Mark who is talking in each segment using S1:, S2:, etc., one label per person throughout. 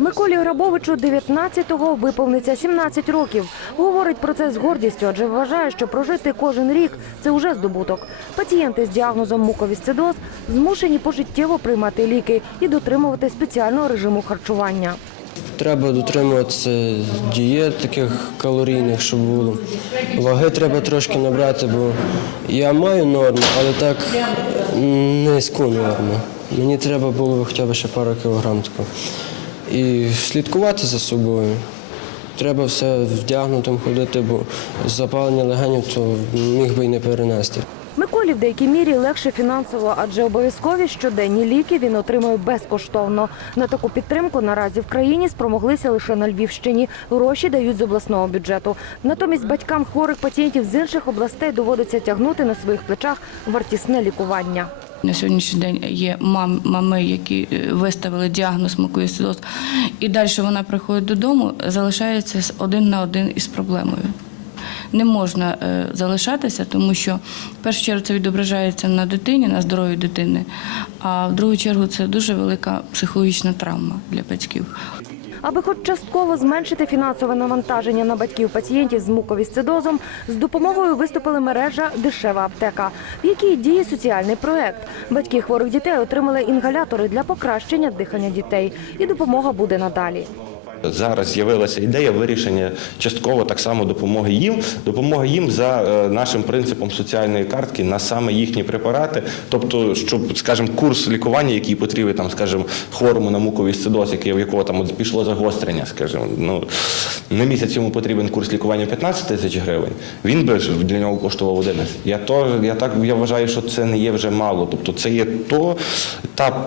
S1: Миколі Грабовичу 19-го виповниться 17 років. Говорить про це з гордістю, адже вважає, що прожити кожен рік це вже здобуток. Пацієнти з діагнозом муковісцидоз змушені пожиттєво приймати ліки і дотримувати спеціального режиму харчування.
S2: Треба дотримуватися дієт таких калорійних, щоб було. Ваги треба трошки набрати, бо я маю норму, але так низьку норму. Мені треба було хоча б ще пару кілограм тако. І слідкувати за собою. Треба все вдягнутим ходити, бо запалення легенів то міг би й не перенести.
S1: Миколі в деякій мірі легше фінансово, адже обов'язкові щоденні ліки він отримує безкоштовно. На таку підтримку наразі в країні спромоглися лише на Львівщині. Гроші дають з обласного бюджету. Натомість батькам хворих пацієнтів з інших областей доводиться тягнути на своїх плечах вартісне лікування.
S3: На сьогоднішній день є мам, мами, які е, виставили діагноз мукоїсцидоз, і далі вона приходить додому, залишається один на один із проблемою. Не можна е, залишатися, тому що в першу чергу це відображається на дитині, на здоров'ї дитини, а в другу чергу це дуже велика психологічна травма для батьків.
S1: Аби хоч частково зменшити фінансове навантаження на батьків пацієнтів з муковісцидозом, з допомогою виступила мережа Дешева аптека, в якій діє соціальний проект. Батьки хворих дітей отримали інгалятори для покращення дихання дітей, і допомога буде надалі.
S4: Зараз з'явилася ідея вирішення частково так само допомоги їм, допомоги їм за е, нашим принципом соціальної картки на саме їхні препарати. Тобто, щоб, скажімо, курс лікування, який потрібен там, скажімо, хворому на муковісцидоз, який в якого там от пішло загострення, скажімо, ну на місяць йому потрібен курс лікування 15 тисяч гривень. Він би для нього коштував 11. Я то я так я вважаю, що це не є вже мало. Тобто, це є то та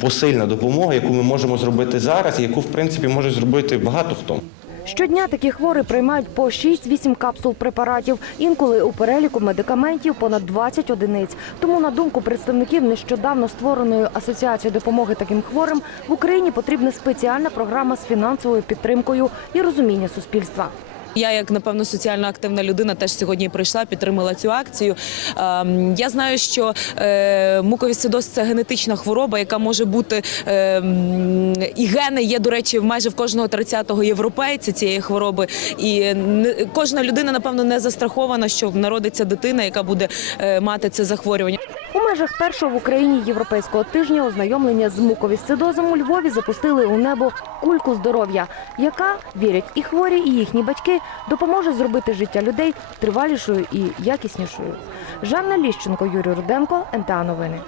S4: посильна допомога, яку ми можемо зробити зараз, яку в принципі може зробити багато хто.
S1: Щодня такі хворі приймають по 6-8 капсул препаратів, інколи у переліку медикаментів понад 20 одиниць. Тому, на думку представників нещодавно створеної асоціації допомоги таким хворим, в Україні потрібна спеціальна програма з фінансовою підтримкою і розуміння суспільства.
S5: Я, як напевно, соціально активна людина, теж сьогодні прийшла, підтримала цю акцію. Ем, Я знаю, що е, муковісцидоз – це генетична хвороба, яка може бути ем, і гени є, до речі, майже в кожного 30-го європейця цієї хвороби. І кожна людина, напевно, не застрахована, що народиться дитина, яка буде е, мати це захворювання.
S1: У межах першого в Україні європейського тижня ознайомлення з муковісцидозом у Львові запустили у небо кульку здоров'я, яка, вірять і хворі, і їхні батьки, допоможе зробити життя людей тривалішою і якіснішою. Жанна Ліщенко, Юрій Руденко, НТА Новини.